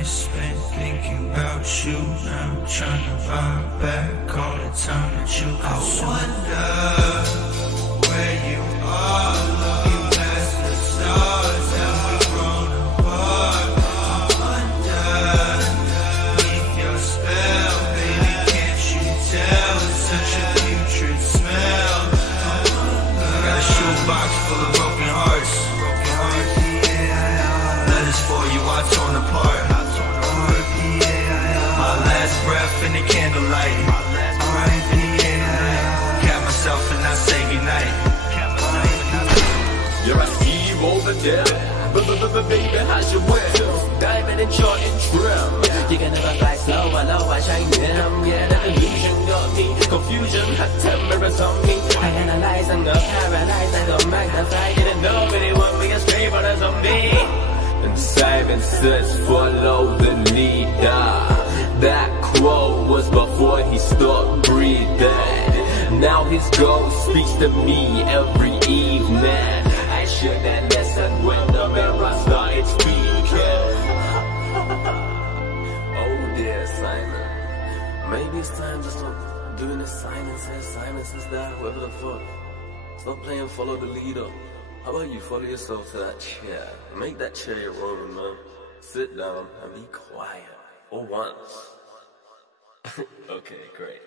nights spent thinking about you. Now I'm trying to buy back all the time that you consumed. I wonder where you are, looking past the stars that we've grown apart. I wonder beneath your spell, baby, can't you tell? It's such a putrid smell. I got a shoebox full of broken hearts. Letters for you, I torn apart. My last breath in the candlelight. Cap myself and I say goodnight. You're a Steve over there, baby, how's your will? Diamond and short and trim. You can never fly slow, I know I shine them. Yeah, the illusion got me, confusion, hot temperatures on me. I analyze and go paralyzed, I go magnify. Didn't know anyone be a straight for the zombie. And Simon says, follow the leader. That quote was before he stopped breathing. Now his ghost speaks to me every evening. I should have listened when the mirror started speaking. Oh dear Simon, maybe it's time to stop doing the silences that, whoever the fuck. Stop playing follow the leader. How about you follow yourself to that chair? Make that chair your own, man. Sit down and be quiet. For once. Okay, great.